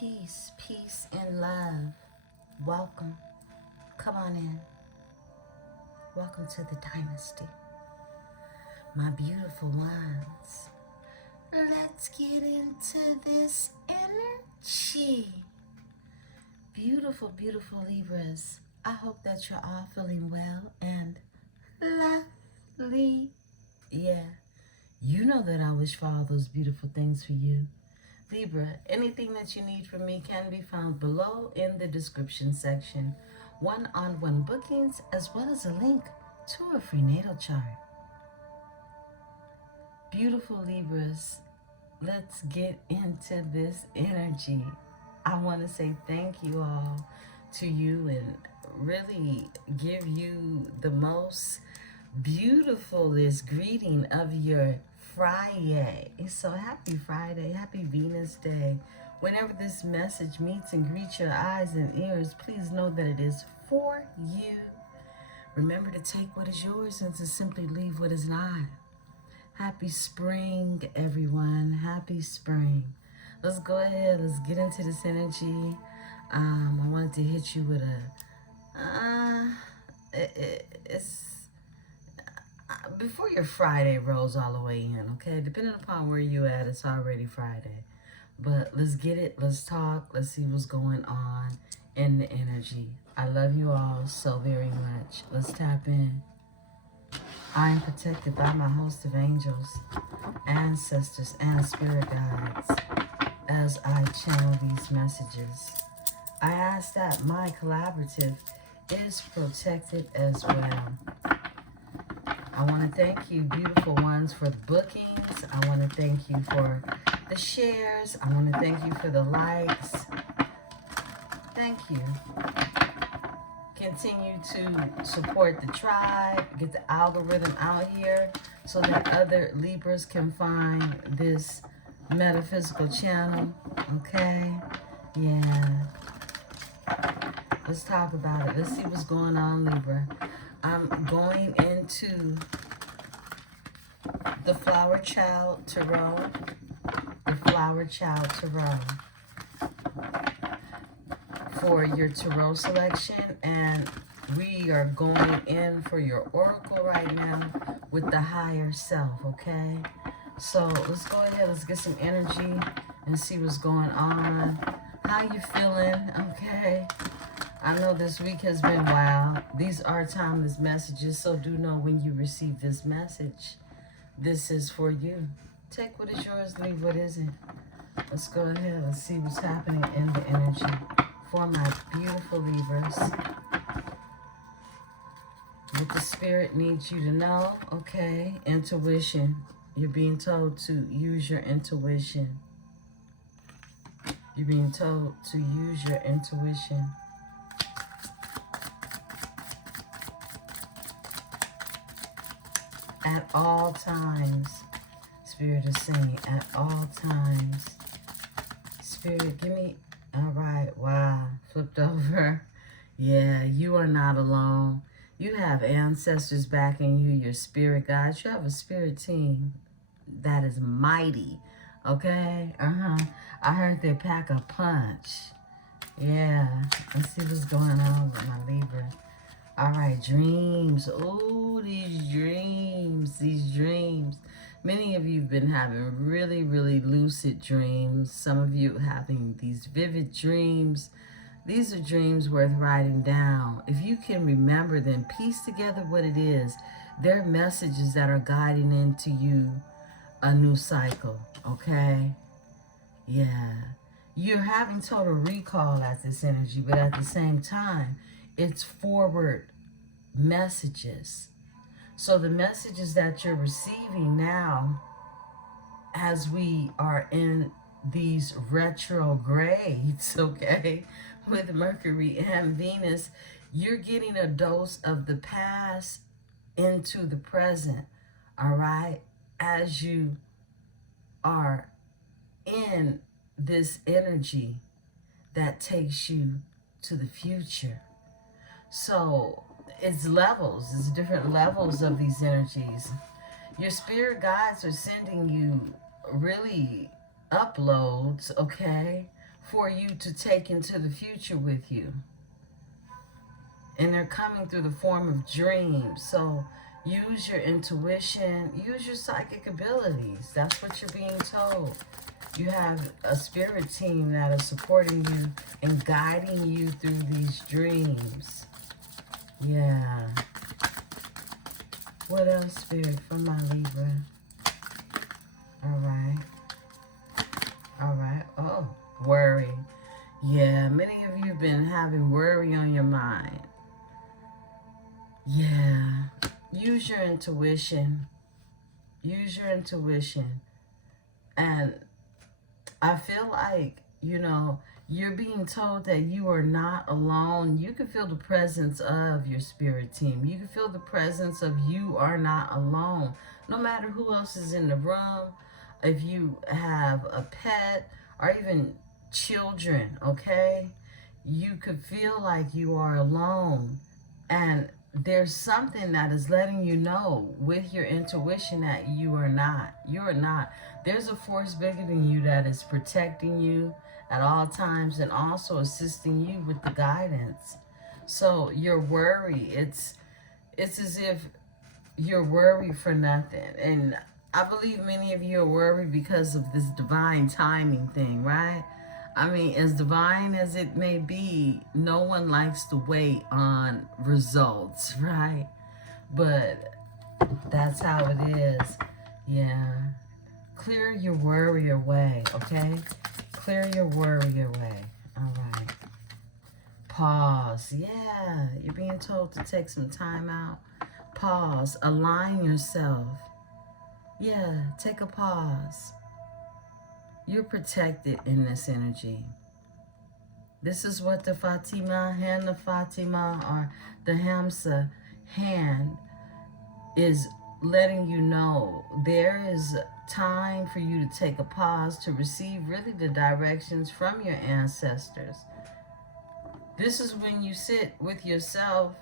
Peace, peace, and love. Welcome. Come on in. Welcome to the dynasty. My beautiful ones. Let's get into this energy. Beautiful, beautiful Libras. I hope that you're all feeling well and lovely. Yeah, you know that I wish for all those beautiful things for you. Libra, anything that you need from me can be found below in the description section. One-on-one bookings, as well as a link to a free natal chart. Beautiful Libras, let's get into this energy. I want to say thank you all to you and really give you the most beautifulest greeting of your Friday. So happy Friday, happy Venus Day. Whenever this message meets and greets your eyes and ears, please know that it is for you. Remember to take what is yours and to simply leave what is not. Happy spring, everyone. Happy spring. Let's go ahead. Let's get into this energy. I wanted to hit you with it's before your Friday rolls all the way in, okay? Depending upon where you at, it's already Friday. But let's get it. Let's talk. Let's see what's going on in the energy. I love you all so very much. Let's tap in. I am protected by my host of angels, ancestors, and spirit guides as I channel these messages. I ask that my collaborative is protected as well. I want to thank you, beautiful ones, for the bookings. I want to thank you for the shares. I want to thank you for the likes. Thank you. Continue to support the tribe, get the algorithm out here so that other Libras can find this metaphysical channel, okay? Yeah. Let's talk about it. Let's see what's going on, Libra. I'm going into the Flower Child Tarot. The Flower Child Tarot. For your Tarot selection, and we are going in for your oracle right now with the higher self, okay? So let's go ahead, let's get some energy and see what's going on. How you feeling, okay? I know this week has been wild. These are timeless messages, so do know when you receive this message, this is for you. Take what is yours, leave what isn't. Let's go ahead, let's see what's happening in the energy for my beautiful Libras. What the spirit needs you to know, okay? Intuition. You're being told to use your intuition. You're being told to use your intuition. At all times, Spirit is saying, at all times. Spirit, give me, all right, wow, flipped over. Yeah, you are not alone. You have ancestors backing you, your spirit guides. You have a spirit team that is mighty, okay? I heard they pack a punch. Yeah, let's see what's going on with my Libra. All right, dreams. Oh, these dreams. Many of you have been having really, really lucid dreams. Some of you having these vivid dreams. These are dreams worth writing down. If you can remember them, piece together what it is. They're messages that are guiding into you a new cycle, okay? Yeah. You're having total recall at this energy, but at the same time, it's forward messages. So the messages that you're receiving now, as we are in these retrogrades, okay, with Mercury and Venus, you're getting a dose of the past into the present, all right, as you are in this energy that takes you to the future. So it's levels, it's different levels of these energies. Your spirit guides are sending you really uploads, okay, for you to take into the future with you. And they're coming through the form of dreams. So use your intuition, use your psychic abilities. That's what you're being told. You have a spirit team that is supporting you and guiding you through these dreams. Yeah. What else, Spirit, for my Libra? All right. All right. Oh, worry. Yeah, many of you have been having worry on your mind. Yeah. Use your intuition. Use your intuition. And I feel like, you know, you're being told that you are not alone. You can feel the presence of your spirit team. You can feel the presence of you are not alone. No matter who else is in the room, if you have a pet or even children, okay? You could feel like you are alone. And there's something that is letting you know with your intuition that you are not. You're not. There's a force bigger than you that is protecting you at all times and also assisting you with the guidance. So your worry, it's as if you're worried for nothing. And I believe many of you are worried because of this divine timing thing, right? I mean, as divine as it may be, no one likes to wait on results, right? But that's how it is. Yeah. Clear your worry away, okay? Clear your worry away. All right. Pause. Yeah. You're being told to take some time out. Pause. Align yourself. Yeah. Take a pause. You're protected in this energy. This is what the Fatima, hand of Fatima, or the Hamsa hand is letting you know. There is time for you to take a pause to receive really the directions from your ancestors. This is when you sit with yourself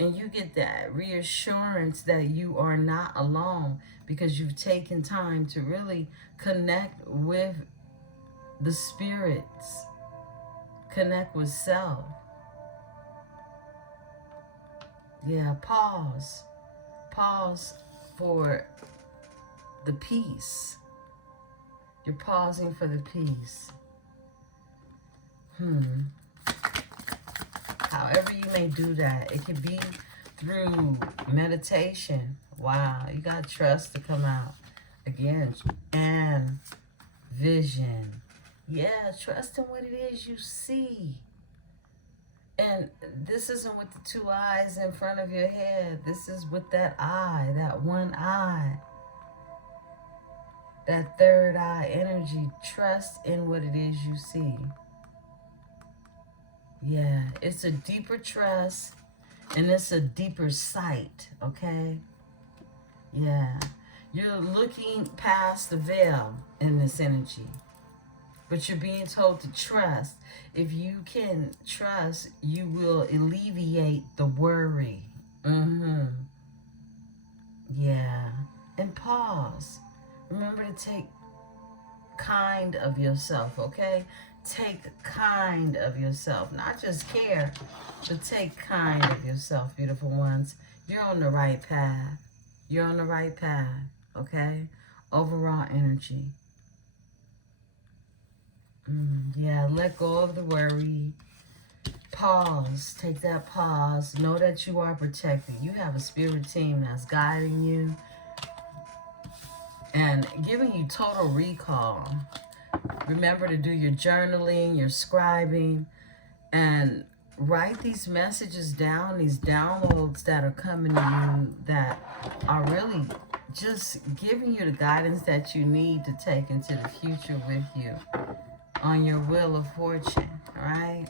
and you get that reassurance that you are not alone because you've taken time to really connect with the spirits, connect with self. Yeah, pause. Pause for the peace. You're pausing for the peace. However you may do that. It could be through meditation. Wow, you got trust to come out. Again, and vision. Yeah, trust in what it is you see. And this isn't with the two eyes in front of your head. This is with that eye, that one eye. That third eye energy. Trust in what it is you see. Yeah, it's a deeper trust and it's a deeper sight, okay? Yeah, you're looking past the veil in this energy, but you're being told to trust. If you can trust, you will alleviate the worry. Yeah, and pause. Remember to take kind of yourself, okay? Take kind of yourself. Not just care, but take kind of yourself, beautiful ones. You're on the right path. You're on the right path, okay? Overall energy. Yeah, let go of the worry. Pause. Take that pause. Know that you are protected. You have a spirit team that's guiding you and giving you total recall. Remember to do your journaling, your scribing, and write these messages down, these downloads that are coming to you that are really just giving you the guidance that you need to take into the future with you on your wheel of fortune, right?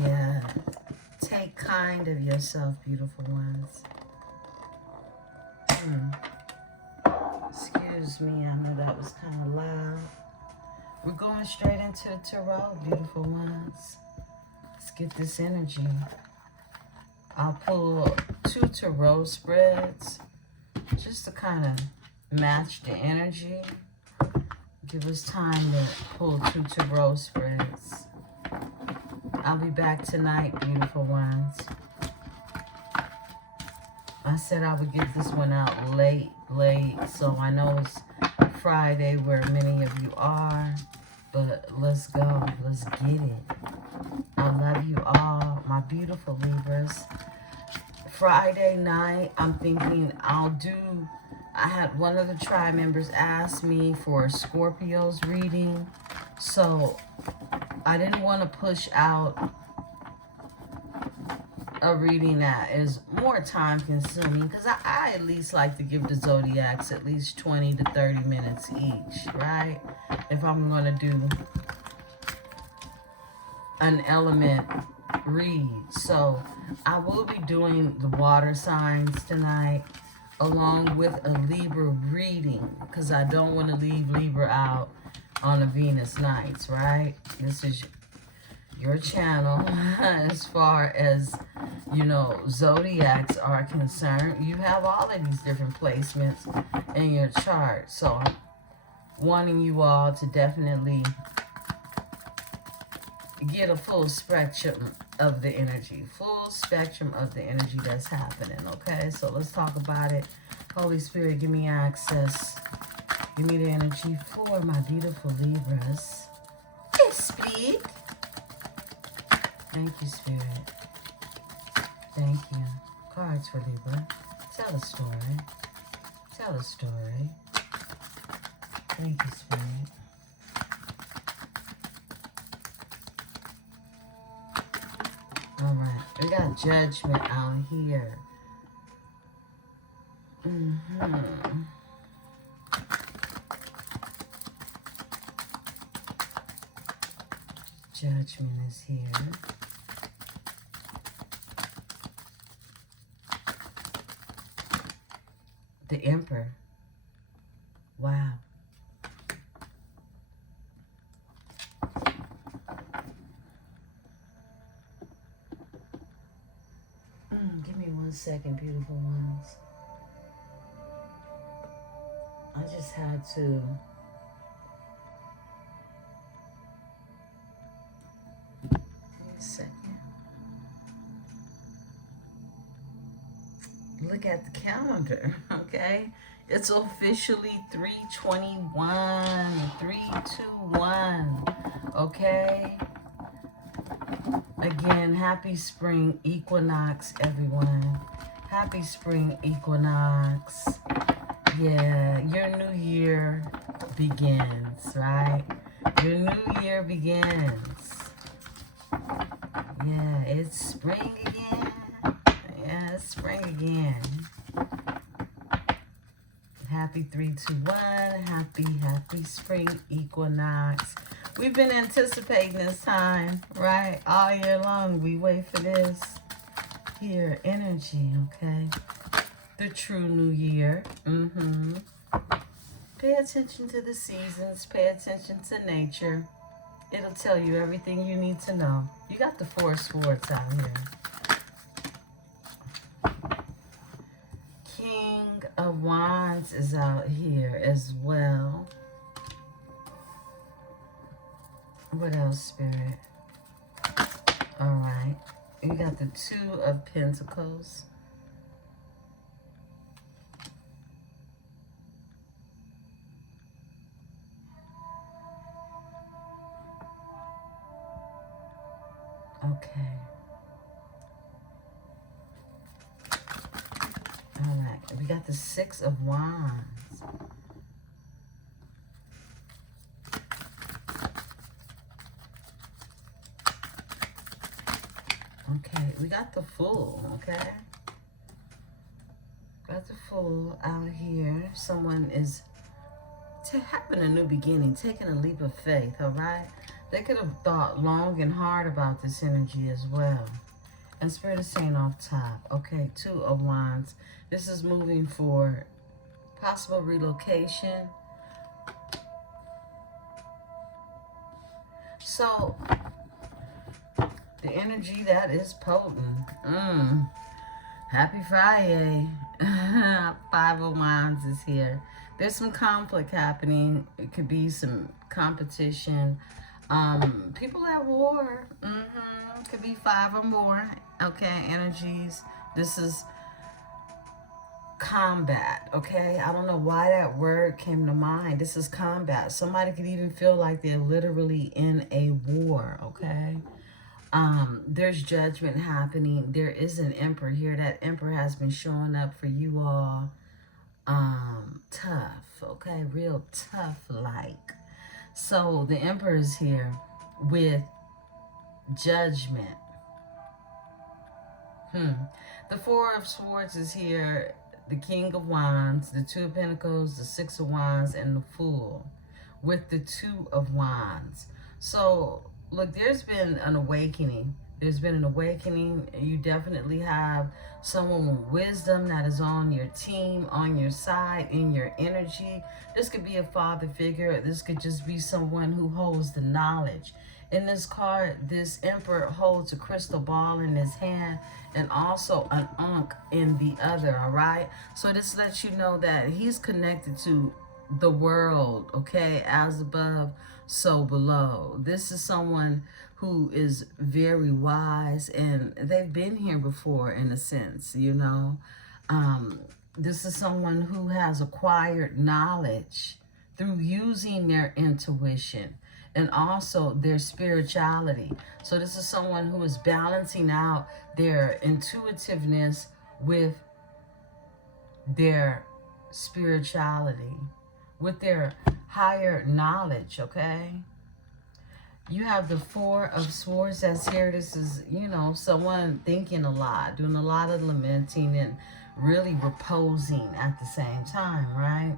Yeah. Take kind of yourself, beautiful ones. Excuse me, I know that was kind of loud. We're going straight into Tarot, beautiful ones. Let's get this energy. I'll pull 2 Tarot spreads just to kind of match the energy. Give us time to pull 2 Tarot spreads. I'll be back tonight, beautiful ones. I said I would get this one out late, so I know it's Friday where many of you are, but let's go. Let's get it. I love you all, my beautiful Libras. Friday night, I'm thinking I had one of the tribe members ask me for Scorpio's reading, so I didn't want to push out a reading that is more time consuming, because I at least like to give the zodiacs at least 20 to 30 minutes each, right? If I'm going to do an element read. So I will be doing the water signs tonight along with a Libra reading, because I don't want to leave Libra out on a Venus nights, right? This is your channel as far as, you know, zodiacs are concerned. You have all of these different placements in your chart, so I'm wanting you all to definitely get a full spectrum of the energy, that's happening. Okay, so let's talk about it. Holy Spirit, give me access, give me the energy for my beautiful Libras. Yes, please. Thank you, Spirit. Thank you. Cards for Libra. Tell a story. Tell a story. Thank you, Spirit. All right. We got Judgment out here. Judgment is here. The Emperor. Wow. Give me 1 second, beautiful ones. I just had to look at the calendar, okay? It's officially 3/21, 3/2/1, okay? Again, happy spring equinox, everyone. Happy spring equinox. Yeah, your new year begins, right? Your new year begins. Yeah, it's spring again. Yeah, it's spring again. Happy 3/2/1. Happy spring equinox. We've been anticipating this time, right? All year long, we wait for this here energy, okay? The true new year. Pay attention to the seasons. Pay attention to nature. It'll tell you everything you need to know. You got the 4 swords out here. King of Wands is out here as well. What else, Spirit? All right. You got the 2 of Pentacles. Okay. All right. We got the 6 of Wands. Okay, we got the Fool, okay? Got the Fool out here. Someone is having a new beginning, taking a leap of faith, all right? They could have thought long and hard about this energy as well. And Spirit is saying off top, okay, 2 of Wands. This is moving for possible relocation. So, the energy that is potent. Happy Friday. 5 of Wands is here. There's some conflict happening. It could be some competition. People at war. Could be 5 or more. Okay, energies. This is combat. Okay, I don't know why that word came to mind. This is combat. Somebody could even feel like they're literally in a war. Okay. There's judgment happening. There is an emperor here. That emperor has been showing up for you all tough, okay, real tough like. So the emperor is here with judgment. The 4 of Swords is here, the King of Wands, the 2 of Pentacles, the 6 of Wands, and the Fool with the 2 of Wands. So look, there's been an awakening. There's been an awakening. You definitely have someone with wisdom that is on your team, on your side, in your energy. This could be a father figure. This could just be someone who holds the knowledge. In this card, this emperor holds a crystal ball in his hand and also an ankh in the other, all right? So this lets you know that he's connected to the world, okay? As above, so below. This is someone who is very wise, and they've been here before in a sense, you know. This is someone who has acquired knowledge through using their intuition and also their spirituality. So this is someone who is balancing out their intuitiveness with their spirituality, with their higher knowledge, okay? You have the 4 of Swords that's here. This is, you know, someone thinking a lot, doing a lot of lamenting and really reposing at the same time, right?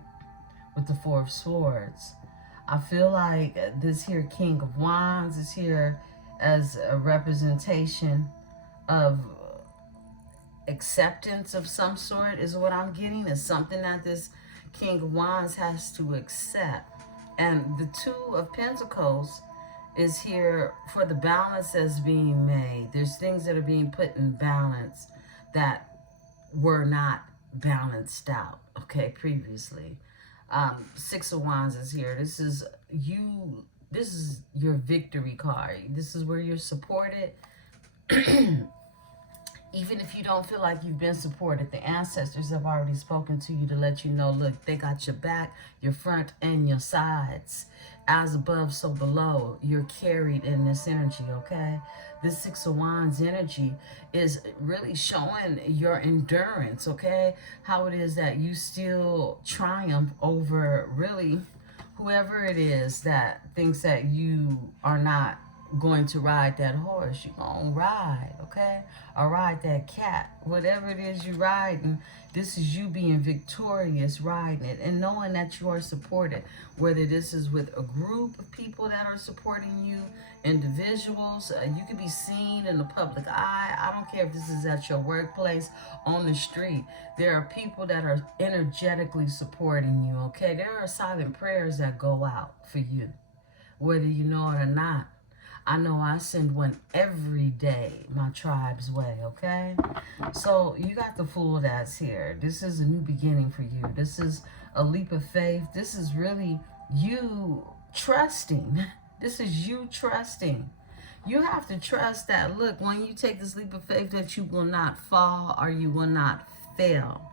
With the 4 of Swords. I feel like this here King of Wands is here as a representation of acceptance of some sort is what I'm getting. Is something that this King of Wands has to accept. And the 2 of Pentacles is here for the balance that's being made. There's things that are being put in balance that were not balanced out, okay, previously. 6 of Wands is here. This is you. This is your victory card. This is where you're supported. Even if you don't feel like you've been supported, the ancestors have already spoken to you to let you know, look, they got your back, your front, and your sides. As above, so below. You're carried in this energy, okay? This 6 of Wands energy is really showing your endurance, okay? How it is that you still triumph over really whoever it is that thinks that you are not going to ride that horse. You're going to ride, okay? Or ride that cat. Whatever it is you're riding, this is you being victorious riding it and knowing that you are supported. Whether this is with a group of people that are supporting you, individuals, you can be seen in the public eye. I don't care if this is at your workplace, on the street. There are people that are energetically supporting you, okay? There are silent prayers that go out for you, whether you know it or not. I know I send one every day my tribe's way, okay? So you got the Fool that's here. This is a new beginning for you. This is a leap of faith. This is really you trusting. This is you trusting. You have to trust that, look, when you take this leap of faith, that you will not fall or you will not fail.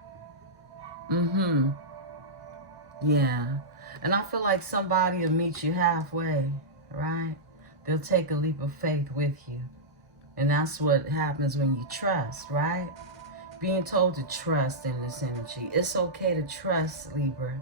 Yeah. And I feel like somebody will meet you halfway, right? They'll take a leap of faith with you. And that's what happens when you trust, right? Being told to trust in this energy. It's okay to trust, Libra.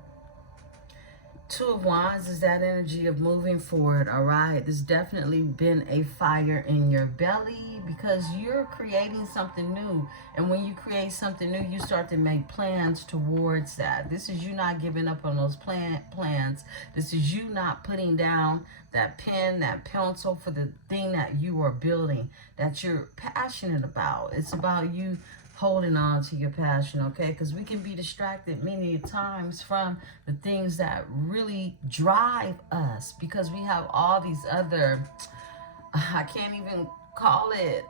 2 of Wands is that energy of moving forward, all right? There's definitely been a fire in your belly because you're creating something new. And when you create something new, you start to make plans towards that. This is you not giving up on those plans. This is you not putting down that pen, that pencil for the thing that you are building, that you're passionate about. It's about you holding on to your passion, okay? Because we can be distracted many times from the things that really drive us because we have all these other, I can't even call it,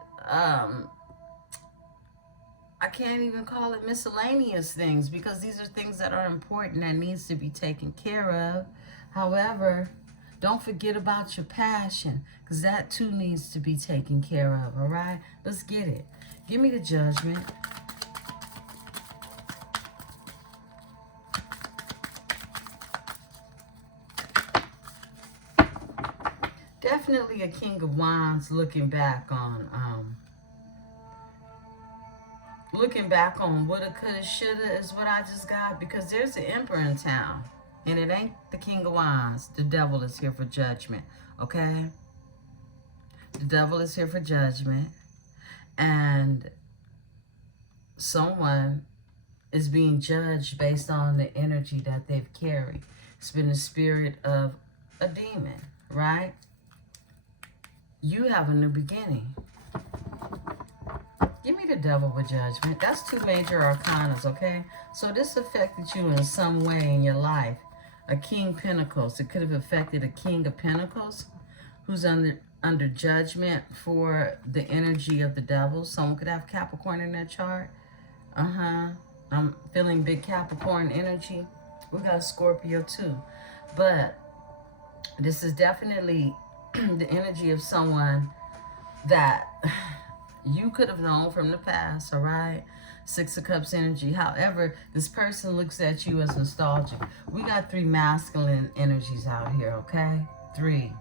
I can't even call it miscellaneous things, because these are things that are important that needs to be taken care of. However, don't forget about your passion, because that too needs to be taken care of. All right, let's get it. Give me the Judgment. Definitely a King of Wands looking back on woulda, coulda, shoulda is what I just got, because there's an Emperor in town. And it ain't the King of Wands. The devil is here for judgment, okay? The devil is here for judgment. And someone is being judged based on the energy that they've carried. It's been the spirit of a demon, right? You have a new beginning. Give me the devil with judgment. That's 2 major arcanas, okay? So this affected you in some way in your life. A King Pentacles. It could have affected a King of Pentacles who's under judgment for the energy of the devil. Someone could have Capricorn in their chart. I'm feeling big Capricorn energy. We got Scorpio too. But this is definitely the energy of someone that you could have known from the past, all right? 6 of Cups energy. However, this person looks at you as nostalgic. We got 3 masculine energies out here, okay? 3.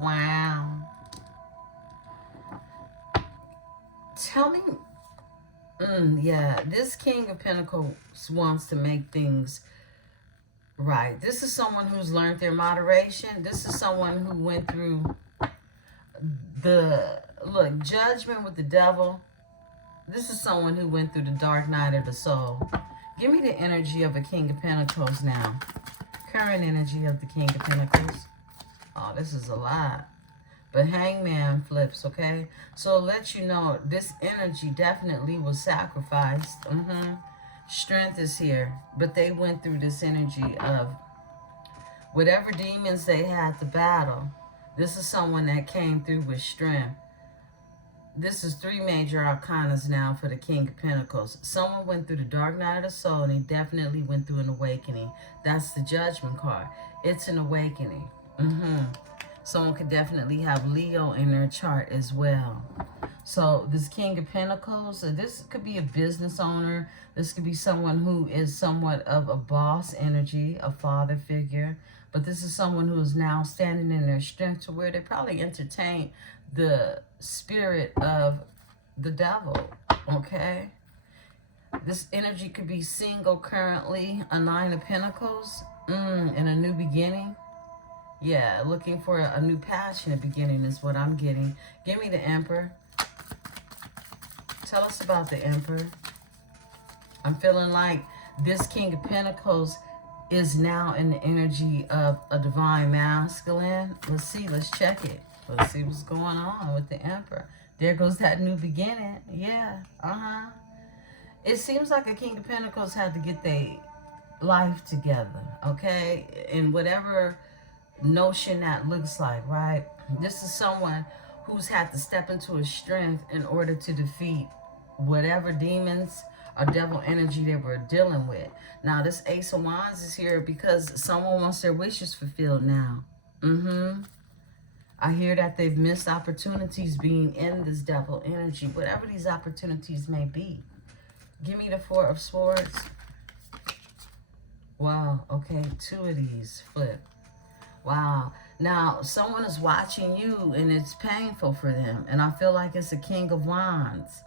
Wow. Tell me, yeah, this King of Pentacles wants to make things right. This is someone who's learned their moderation. This is someone who went through judgment with the devil. This is someone who went through the dark night of the soul. Give me the energy of a King of Pentacles now. Current energy of the King of Pentacles. Oh, this is a lot. But Hangman flips, okay? So I'll let you know, this energy definitely was sacrificed. Strength is here. But they went through this energy of whatever demons they had to battle. This is someone that came through with strength. This is 3 major arcanas now for the King of Pentacles. Someone went through the dark night of the soul, and he definitely went through an awakening. That's the Judgment card. It's an awakening. Someone could definitely have Leo in their chart as well. So this King of Pentacles, this could be a business owner. This could be someone who is somewhat of a boss energy, a father figure. But this is someone who is now standing in their strength to where they probably entertain the spirit of the devil, okay? This energy could be single currently, a 9 of Pentacles, and a new beginning. Yeah, looking for a new passionate beginning is what I'm getting. Give me the Emperor. Tell us about the Emperor. I'm feeling like this King of Pentacles is now in the energy of a divine masculine. Let's see, let's check it. Let's see what's going on with the Emperor. There goes that new beginning. Yeah, It seems like a King of Pentacles had to get their life together, okay? In whatever notion that looks like, right? This is someone who's had to step into his strength in order to defeat whatever demons or devil energy they were dealing with. Now, this Ace of Wands is here because someone wants their wishes fulfilled now. I hear that they've missed opportunities being in this devil energy, whatever these opportunities may be. Give me the 4 of Swords. Wow, okay, 2 of these flip. Wow. Now, someone is watching you, and it's painful for them. And I feel like it's a King of Wands.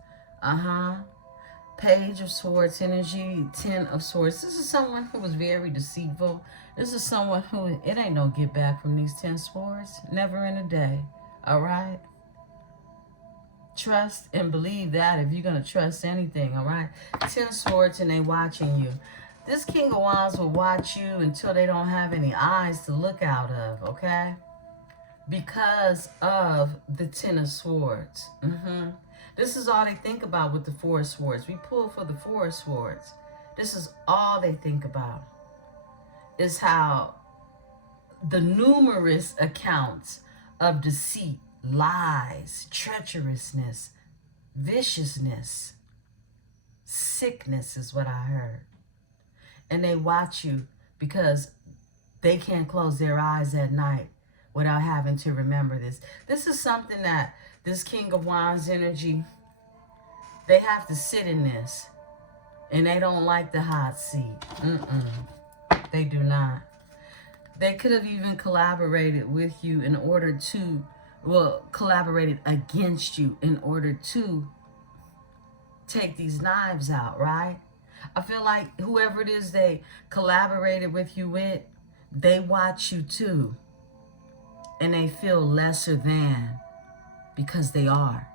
Page of Swords energy, 10 of Swords. This is someone who was very deceitful. This is someone who, it ain't no get back from these 10 swords. Never in a day. All right? Trust and believe that if you're going to trust anything. All right? 10 swords, and they watching you. This King of Wands will watch you until they don't have any eyes to look out of, okay? Because of the 10 of Swords. This is all they think about with the 4 of Swords. We pull for the 4 of Swords. This is all they think about. Is how the numerous accounts of deceit, lies, treacherousness viciousness, sickness is what I heard. And they watch you because they can't close their eyes at night without having to remember this. This is something that this King of Wands energy, they have to sit in this. And they don't like the hot seat. They do not. They could have even collaborated with you in order to, well, collaborated against you in order to take these knives out, right? I feel like whoever it is they collaborated with you with, they watch you too. And they feel lesser than because they are.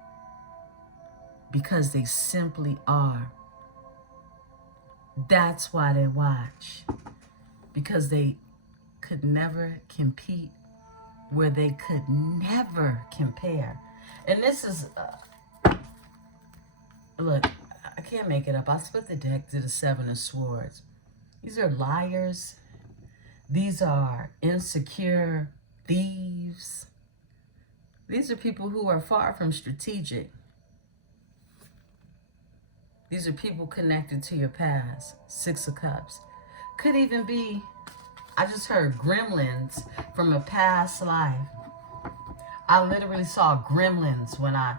Because they simply are. That's why they watch. Because they could never compete where they could never compare. And this is, look, I can't make it up. I split the deck to the Seven of Swords. These are liars. These are insecure thieves. These are people who are far from strategic. These are people connected to your past. Six of Cups. Could even be, I just heard gremlins from a past life. I literally saw gremlins when I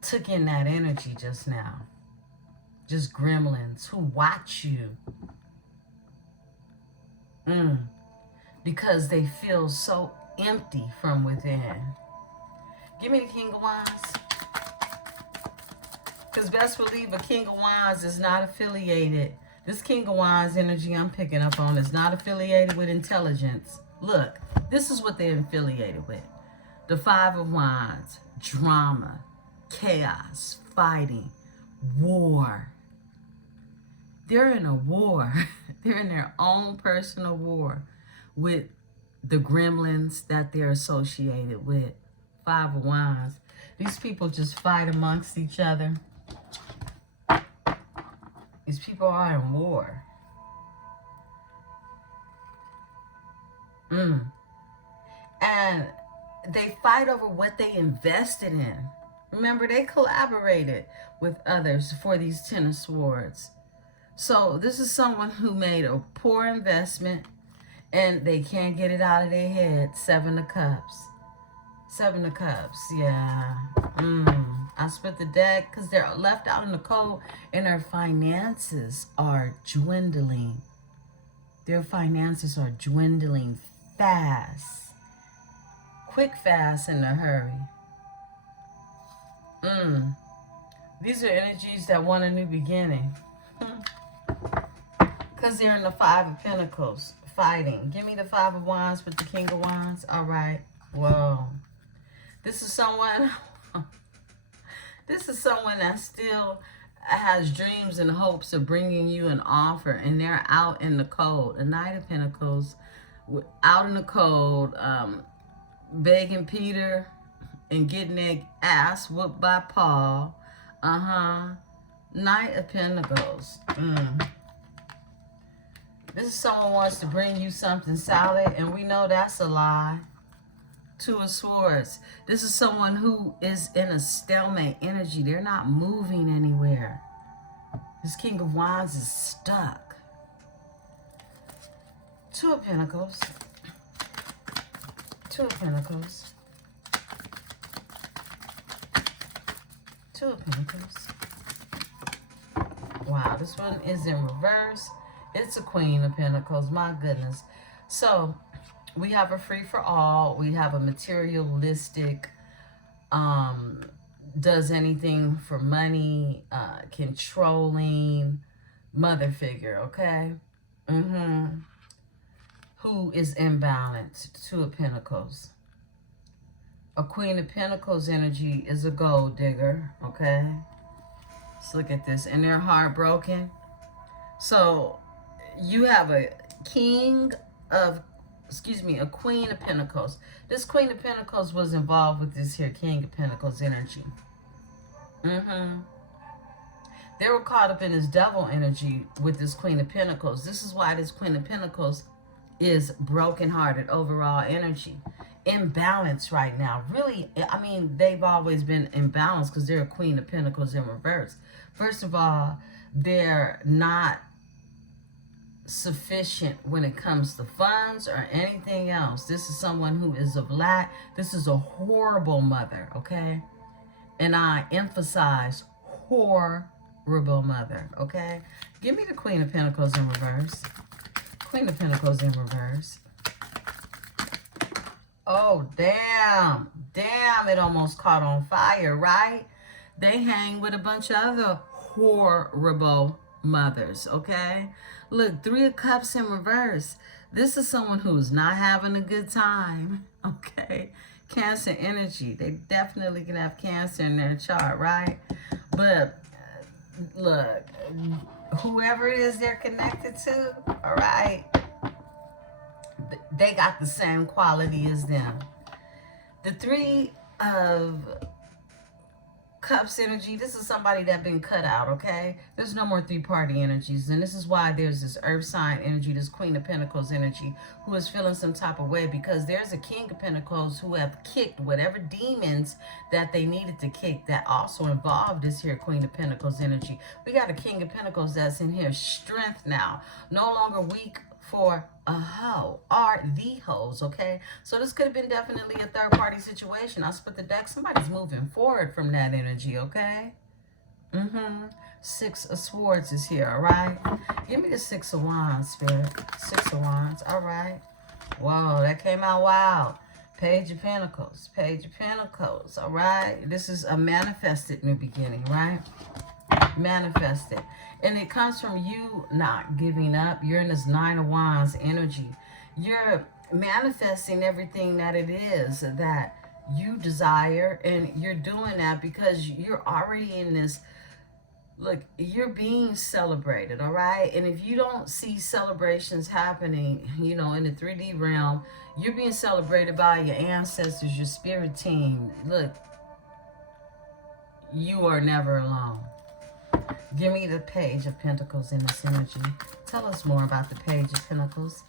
took in that energy just now. Just gremlins who watch you. Because they feel so empty from within. Give me the King of Wands. Because best believe a King of Wands is not affiliated. This King of Wands energy I'm picking up on is not affiliated with intelligence. Look, this is what they're affiliated with. The Five of Wands, drama, chaos, fighting, war. They're in a war. They're in their own personal war with the gremlins that they're associated with. Five of Wands. These people just fight amongst each other. These people are in war. And they fight over what they invested in. Remember, they collaborated with others for these Ten of Swords. So this is someone who made a poor investment and they can't get it out of their head. Seven of Cups. Seven of Cups, yeah. I split the deck because they're left out in the cold and their finances are dwindling. Their finances are dwindling fast. Quick, fast, in a hurry. These are energies that want a new beginning. Because they're in the Five of Pentacles, fighting. Give me the Five of Wands with the King of Wands. All right. Whoa. This is someone... This is someone that still has dreams and hopes of bringing you an offer, and they're out in the cold. A Knight of Pentacles, out in the cold, begging Peter and getting their ass whooped by Paul. Knight of Pentacles. This is someone wants to bring you something solid, and we know that's a lie. Two of Swords. This is someone who is in a stalemate energy. They're not moving anywhere. This King of Wands is stuck. Two of Pentacles. Two of Pentacles. Two of Pentacles. Wow, this one is in reverse. It's a Queen of Pentacles. My goodness. So, we have a free for all. We have a materialistic, does anything for money, controlling mother figure, okay? Who is imbalanced. Two of Pentacles. A Queen of Pentacles energy is a gold digger, okay? Let's look at this. And they're heartbroken. So, you have a a Queen of Pentacles. This Queen of Pentacles was involved with this here King of Pentacles energy. They were caught up in this devil energy with this Queen of Pentacles. This is why this Queen of Pentacles is brokenhearted overall energy. imbalanced right now. Really, I mean, they've always been imbalanced because they're a Queen of Pentacles in reverse. First of all, they're not sufficient when it comes to funds or anything else. This is someone who is of lack. This is a horrible mother, okay? And I emphasize horrible mother, okay? Give me the Queen of Pentacles in reverse. Queen of Pentacles in reverse. Oh, damn. Damn, it almost caught on fire, right? They hang with a bunch of other horrible mothers, okay? Look, 3 of Cups in reverse. This is someone who's not having a good time, okay? Cancer energy. They definitely can have Cancer in their chart, right? But look, whoever it is they're connected to, all right, they got the same quality as them. The 3 of Cups energy, this is somebody that been cut out, okay? There's no more 3-party energies, and this is why there's this earth sign energy, this Queen of Pentacles energy, who is feeling some type of way, because there's a King of Pentacles who have kicked whatever demons that they needed to kick that also involved this here Queen of Pentacles energy. We got a King of Pentacles that's in here, strength now, no longer weak for a hoe or the hoes, okay? So this could have been definitely a third-party situation. I split the deck. Somebody's moving forward from that energy, okay? 6 of Swords is here, all right? Give me the 6 of Wands, Spirit. 6 of Wands, all right. Whoa, that came out wild. Page of Pentacles, Page of Pentacles, all right? This is a manifested new beginning, right? Manifested. And it comes from you not giving up. You're in this 9 of Wands energy. You're manifesting everything that it is that you desire, and you're doing that because you're already in this, look, you're being celebrated, all right? And if you don't see celebrations happening, you know, in the 3D realm, you're being celebrated by your ancestors, your spirit team. Look, you are never alone. Give me the Page of Pentacles in this energy. Tell us more about the Page of Pentacles.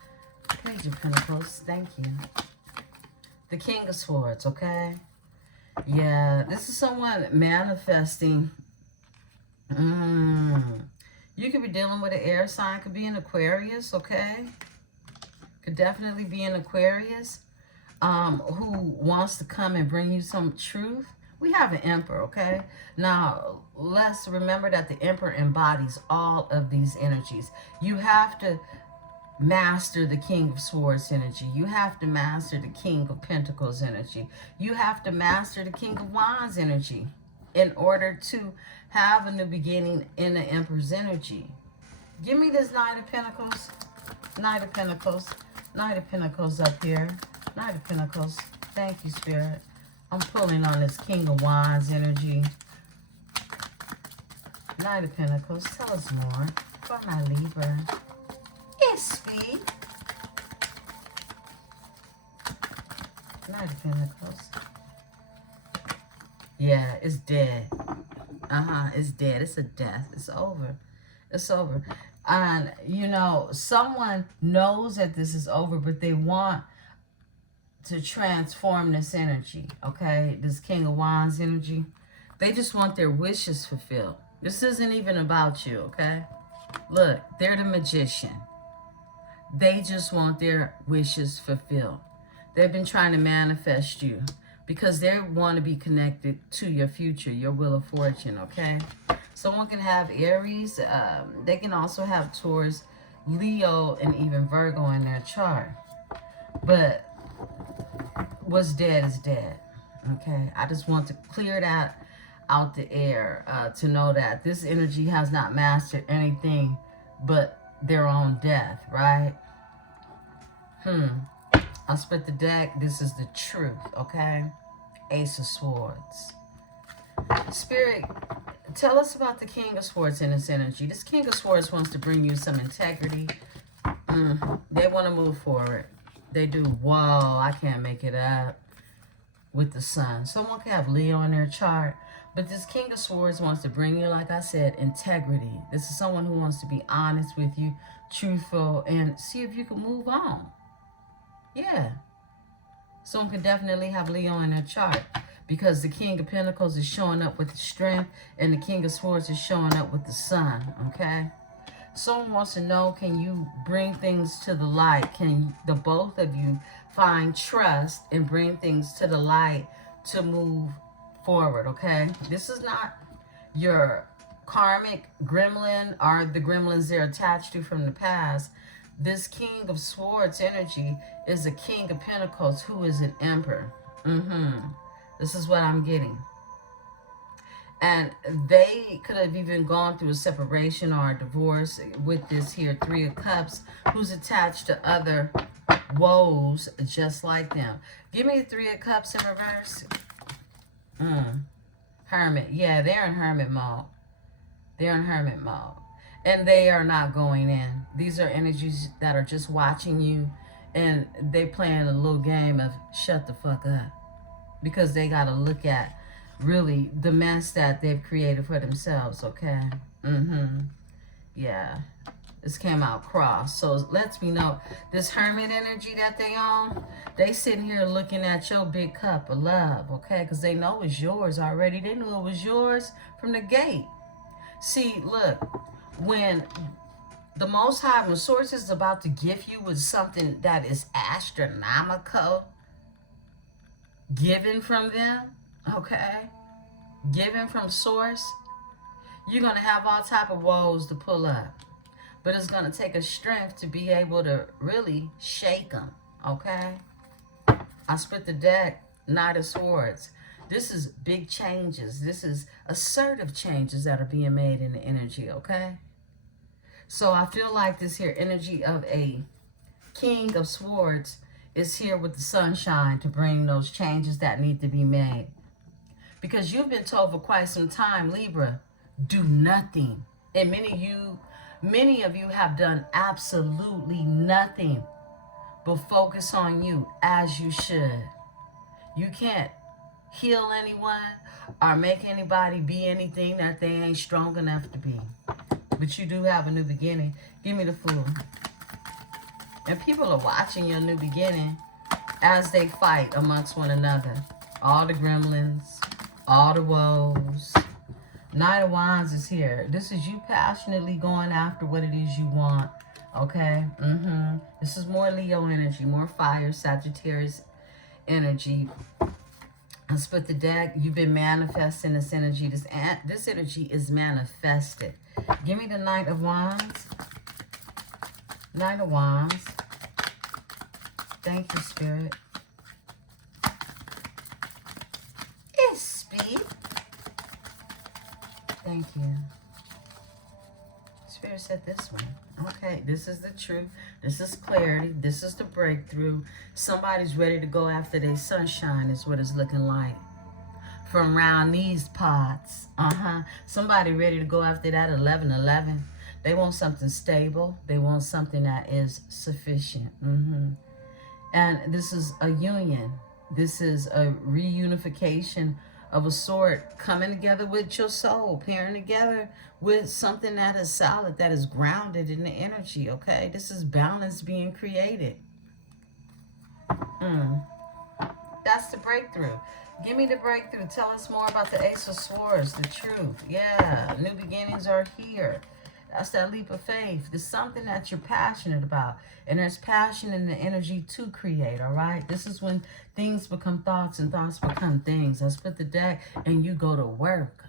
Page of Pentacles, thank you. The King of Swords, okay? Yeah, this is someone manifesting. You could be dealing with an air sign. Could be an Aquarius, okay? Could definitely be an Aquarius who wants to come and bring you some truth. We have an Emperor, okay? Now, let's remember that the Emperor embodies all of these energies. You have to master the King of Swords energy. You have to master the King of Pentacles energy. You have to master the King of Wands energy in order to have a new beginning in the Emperor's energy. Give me this Knight of Pentacles. Knight of Pentacles. Knight of Pentacles up here. Knight of Pentacles. Thank you, Spirit. I'm pulling on this King of Wands energy. Knight of Pentacles. Tell us more. For my Libra. Yes, speed. Knight of Pentacles. Yeah, it's dead. It's dead. It's a death. It's over. It's over. And, you know, someone knows that this is over, but they want to transform this energy, okay? This King of Wands energy. They just want their wishes fulfilled. This isn't even about you, okay? Look, they're the magician. They just want their wishes fulfilled. They've been trying to manifest you because they want to be connected to your future, your wheel of fortune, okay? Someone can have Aries. They can also have Taurus, Leo, and even Virgo in their chart. But what's dead is dead, okay? I just want to clear that out the air to know that this energy has not mastered anything but their own death, right? I'll split the deck. This is the truth, okay? Ace of Swords. Spirit, tell us about the King of Swords in this energy. This King of Swords wants to bring you some integrity. They want to move forward. They do. Whoa, I can't make it up. With the Sun. Someone can have Leo in their chart. But this King of Swords wants to bring you, like I said, integrity. This is someone who wants to be honest with you, truthful, and see if you can move on. Yeah. Someone could definitely have Leo in their chart because the King of Pentacles is showing up with the strength and the King of Swords is showing up with the Sun, okay? Someone wants to know, can you bring things to the light? Can the both of you find trust and bring things to the light to move forward, okay? This is not your karmic gremlin or the gremlins they're attached to from the past. This King of Swords energy is a King of Pentacles who is an Emperor. This is what I'm getting. And they could have even gone through a separation or a divorce with this here Three of Cups, who's attached to other woes just like them. Give me the Three of Cups in reverse. Hermit. Yeah, they're in hermit mode. They're in hermit mode. And they are not going in. These are energies that are just watching you. And they playing a little game of shut the fuck up. Because they got to look at really the mess that they've created for themselves, okay? Yeah. This came out cross. So it lets me know this hermit energy that they own, they sitting here looking at your big cup of love, okay? Because they know it's yours already. They knew it was yours from the gate. See, look, when the Most High, when Source is about to gift you with something that is astronomical, given from them, okay? Given from Source, you're going to have all type of woes to pull up. But it's going to take a strength to be able to really shake them, okay? I split the deck, Knight of Swords. This is big changes. This is assertive changes that are being made in the energy, okay? So I feel like this here energy of a King of Swords is here with the sunshine to bring those changes that need to be made. Because you've been told for quite some time, Libra, do nothing. And many of you have done absolutely nothing but focus on you as you should. You can't heal anyone or make anybody be anything that they ain't strong enough to be. But you do have a new beginning. Give me the Fool. And people are watching your new beginning as they fight amongst one another. All the gremlins, all the woes. Knight of Wands is here. This is you passionately going after what it is you want. Okay? This is more Leo energy, more fire, Sagittarius energy. I split the deck. You've been manifesting this energy. This energy is manifested. Give me the Knight of Wands. Knight of Wands. Thank you, Spirit. It's speed. Thank you. Spirit said this one. Okay, this is the truth. This is clarity. This is the breakthrough. Somebody's ready to go after their sunshine is what it's looking like. From around these pots. Somebody ready to go after that 1111. They want something stable. They want something that is sufficient. And this is a union. This is a reunification of a sort, coming together with your soul, pairing together with something that is solid, that is grounded in the energy, okay? This is balance being created. That's the breakthrough. Give me the breakthrough. Tell us more about the Ace of Swords, the truth. Yeah, new beginnings are here. That's that leap of faith. There's something that you're passionate about. And there's passion in the energy to create, all right? This is when things become thoughts and thoughts become things. I split the deck and you go to work.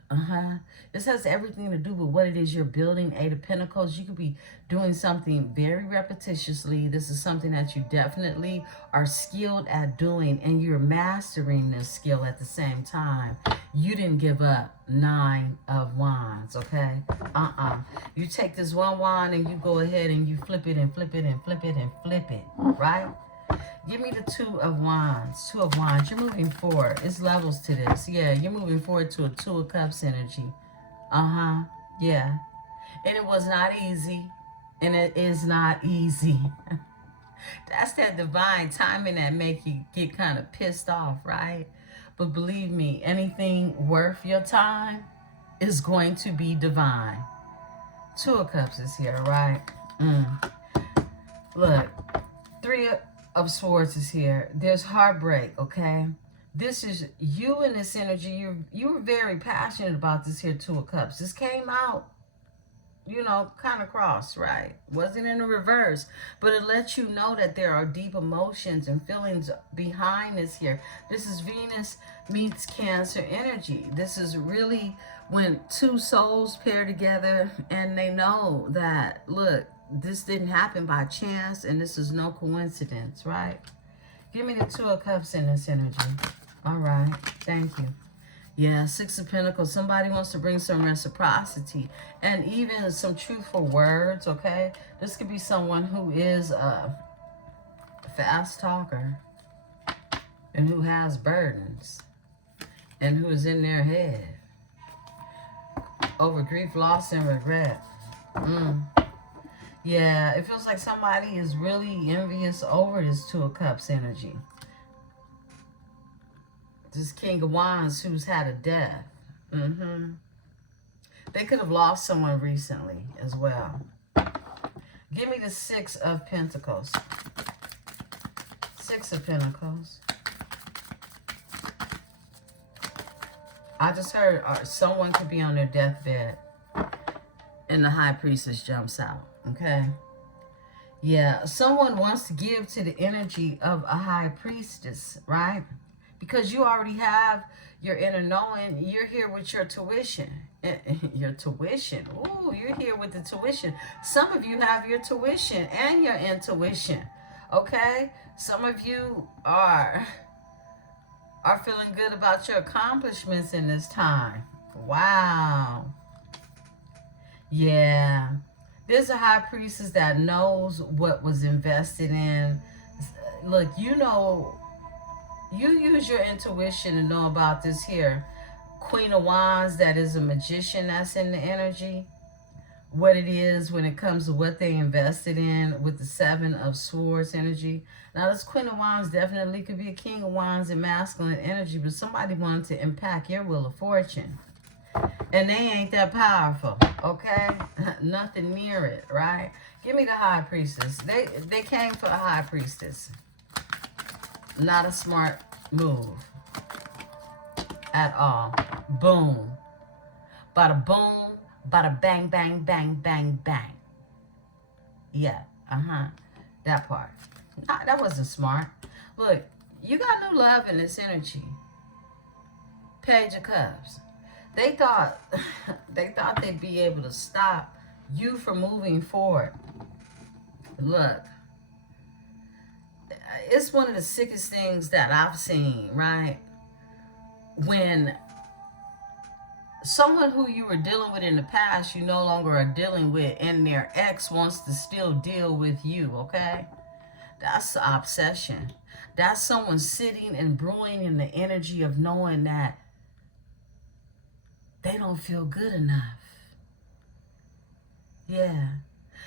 This has everything to do with what it is you're building. Eight of Pentacles. You could be doing something very repetitiously. This is something that you definitely are skilled at doing. And you're mastering this skill at the same time. You didn't give up. Nine of Wands, okay? You take this one wand and you go ahead and you flip it and flip it and flip it and flip it, right? Give me the Two of Wands. Two of Wands. You're moving forward. It's levels to this. Yeah, you're moving forward to a Two of Cups energy. Yeah. And it was not easy. And it is not easy. That's that divine timing that make you get kind of pissed off, right? But believe me, anything worth your time is going to be divine. Two of Cups is here, right? Look, Three of Swords is here. There's heartbreak, okay? This is you in this energy. You were very passionate about this here Two of Cups. This came out, you know, kind of cross, right? Wasn't in a reverse, but it lets you know that there are deep emotions and feelings behind this here. This is Venus meets Cancer energy. This is really when two souls pair together and they know that, look, this didn't happen by chance and this is no coincidence, right? Give me the Two of Cups in this energy. All right, thank you. Yeah, Six of Pentacles. Somebody wants to bring some reciprocity and even some truthful words, okay? This could be someone who is a fast talker and who has burdens and who is in their head over grief, loss, and regret. Yeah, it feels like somebody is really envious over this Two of Cups energy. This King of Wands who's had a death. They could have lost someone recently as well. Give me the Six of Pentacles. Six of Pentacles. I just heard someone could be on their deathbed and the High Priestess jumps out, okay? Yeah, someone wants to give to the energy of a High Priestess, right? Because you already have your inner knowing. You're here with your tuition. Your tuition. Ooh, you're here with the tuition. Some of you have your tuition and your intuition. Okay? Some of you are feeling good about your accomplishments in this time. Wow. Yeah. There's a High Priestess that knows what was invested in. Look, you know, you use your intuition to know about this here Queen of Wands that is a magician that's in the energy. What it is when it comes to what they invested in with the Seven of Swords energy. Now, this Queen of Wands definitely could be a King of Wands in masculine energy, but somebody wanted to impact your Wheel of Fortune. And they ain't that powerful, okay? Nothing near it, right? Give me the High Priestess. They came for a High Priestess. Not a smart move at all. Boom. Bada boom. Bada bang, bang, bang, bang, bang. Yeah. That part. Nah, that wasn't smart. Look, you got new love in this energy. Page of Cups. They thought they'd be able to stop you from moving forward. Look. It's one of the sickest things that I've seen, right? When someone who you were dealing with in the past, you no longer are dealing with, and their ex wants to still deal with you, okay? That's obsession. That's someone sitting and brewing in the energy of knowing that they don't feel good enough. Yeah.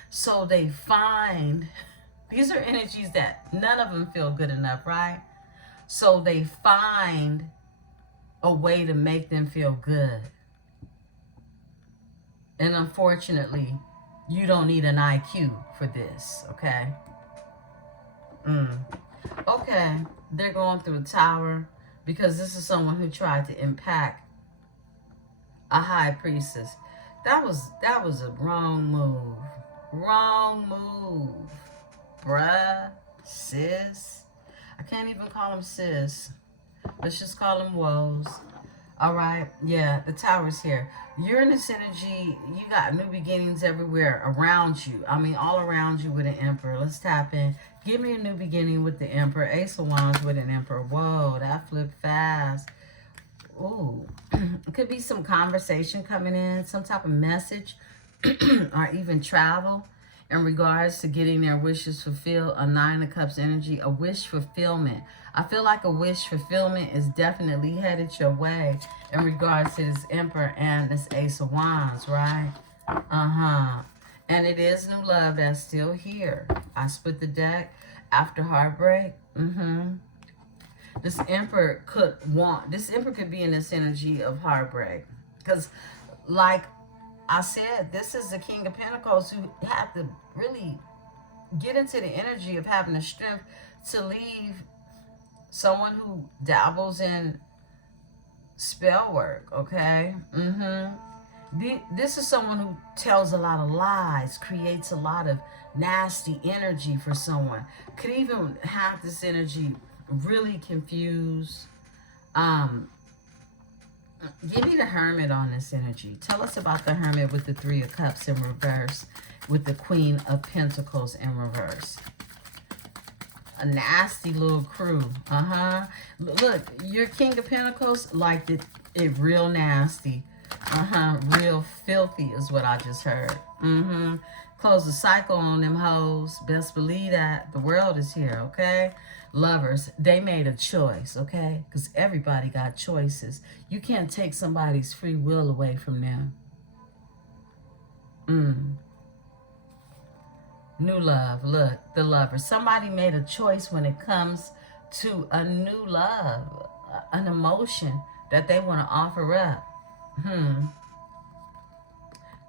So they find... These are energies that none of them feel good enough, right? So they find a way to make them feel good. And unfortunately, you don't need an IQ for this, okay? Okay, they're going through a tower because this is someone who tried to impact a High Priestess. That was a wrong move. Wrong move. Bruh, sis. I can't even call him sis. Let's just call him Woes. All right. Yeah, the tower's here. Uranus energy, you got new beginnings everywhere around you. I mean, all around you with an Emperor. Let's tap in. Give me a new beginning with the Emperor. Ace of Wands with an Emperor. Whoa, that flipped fast. Ooh. It could be some conversation coming in, some type of message, or even travel in regards to getting their wishes fulfilled. A Nine of Cups energy, a wish fulfillment. I feel like a wish fulfillment is definitely headed your way in regards to this Emperor and this Ace of Wands, right? And it is new love that's still here. I split the deck after heartbreak. This Emperor could be in this energy of heartbreak. Because, like I said, this is the King of Pentacles who had to really get into the energy of having the strength to leave someone who dabbles in spell work, okay? This is someone who tells a lot of lies, creates a lot of nasty energy for someone. Could even have this energy really confuse. Give me the Hermit on this energy. Tell us about the Hermit with the Three of Cups in reverse, with the Queen of Pentacles in reverse. A nasty little crew. Look, your King of Pentacles liked it real nasty. Real filthy is what I just heard. Close the cycle on them hoes. Best believe that. The world is here, okay? Lovers, they made a choice, okay? Because everybody got choices. You can't take somebody's free will away from them. New love, look, the lover. Somebody made a choice when it comes to a new love, an emotion that they want to offer up.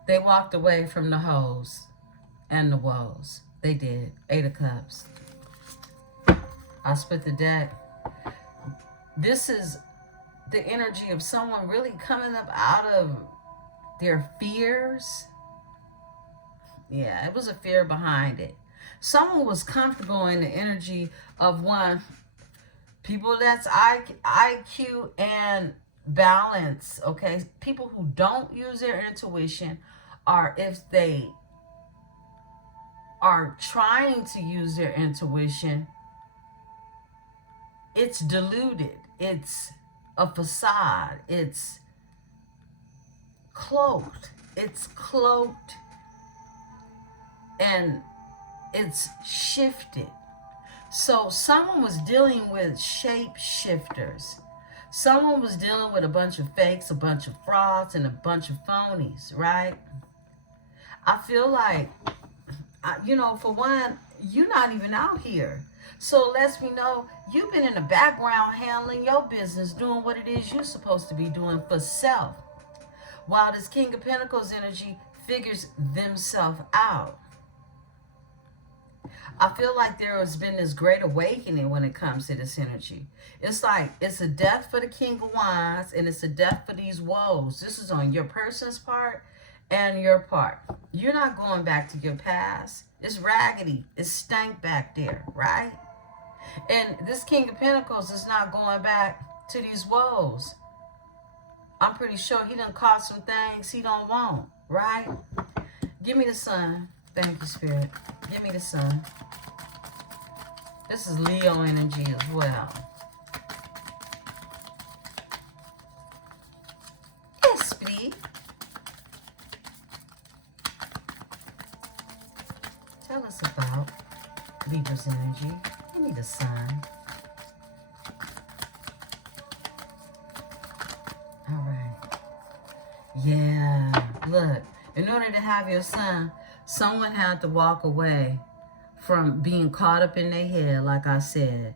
They walked away from the hoes and the woes. They did. 8 of Cups. I split the deck. This is the energy of someone really coming up out of their fears. Yeah, it was a fear behind it. Someone was comfortable in the energy of one. People that's IQ and balance, okay? People who don't use their intuition, or if they are trying to use their intuition, it's diluted. It's a facade. It's cloaked. It's cloaked and it's shifted. So someone was dealing with shapeshifters. Someone was dealing with a bunch of fakes, a bunch of frauds, and a bunch of phonies, right? I feel like, for one, you're not even out here. So it lets me know you've been in the background handling your business, doing what it is you're supposed to be doing for self. While this King of Pentacles energy figures themselves out. I feel like there has been this great awakening when it comes to this energy. It's like it's a death for the King of Wands and it's a death for these woes. This is on your person's part and your part. You're not going back to your past. It's raggedy. It's stank back there, right? And this King of Pentacles is not going back to these woes. I'm pretty sure he done caught some things he don't want, right? Give me the Sun. Thank you, Spirit. Give me the Sun. This is Leo energy as well. Yes, please. Tell us about Libra's energy. Give me the Sun. All right. Yeah. Look, in order to have your Sun, someone had to walk away from being caught up in their head, like I said.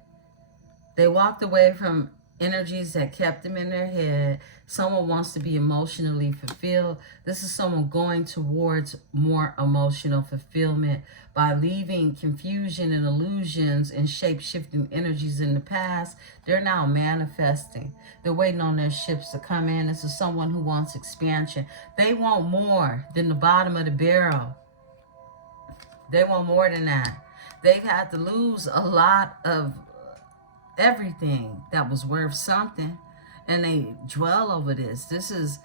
They walked away from energies that kept them in their head. Someone wants to be emotionally fulfilled. This is someone going towards more emotional fulfillment by leaving confusion and illusions and shape-shifting energies in the past. They're now manifesting. They're waiting on their ships to come in. This is someone who wants expansion. They want more than the bottom of the barrel. They want more than that. They've had to lose a lot of everything that was worth something, and they dwell over this. This is,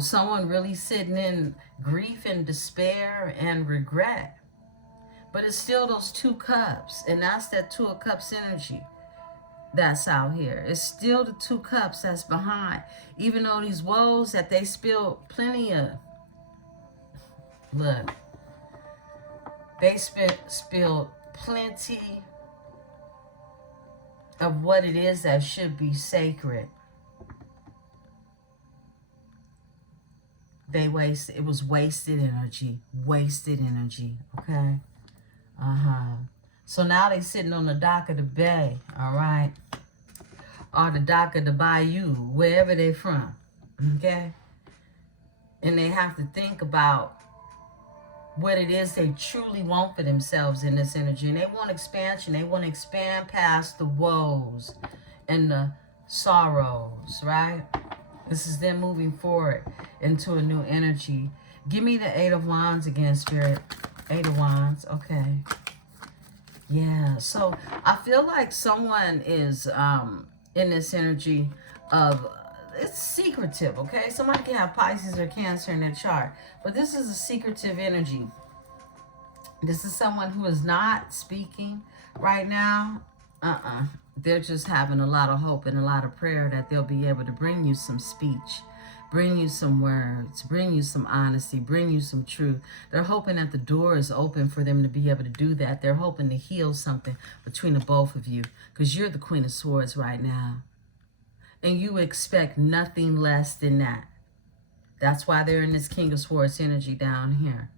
someone really sitting in grief and despair and regret. But it's still those 2 cups, and that's that 2 of Cups energy that's out here. It's still the 2 cups that's behind. Even though these woes that they spilled plenty of, look, they spilled plenty of what it is that should be sacred. It was wasted energy, okay? So now they sitting on the dock of the bay, all right? Or the dock of the bayou, wherever they're from, okay? And they have to think about what it is they truly want for themselves in this energy. And they want expansion. They want to expand past the woes and the sorrows, right? This is them moving forward into a new energy. Give me the 8 of Wands again, Spirit. 8 of Wands. Okay. Yeah. So I feel like someone is in this energy of, it's secretive, okay? Somebody can have Pisces or Cancer in their chart, but this is a secretive energy. This is someone who is not speaking right now. They're just having a lot of hope and a lot of prayer that they'll be able to bring you some speech, bring you some words, bring you some honesty, bring you some truth. They're hoping that the door is open for them to be able to do that. They're hoping to heal something between the both of you, because you're the Queen of Swords right now. And you expect nothing less than that. That's why they're in this King of Swords energy down here.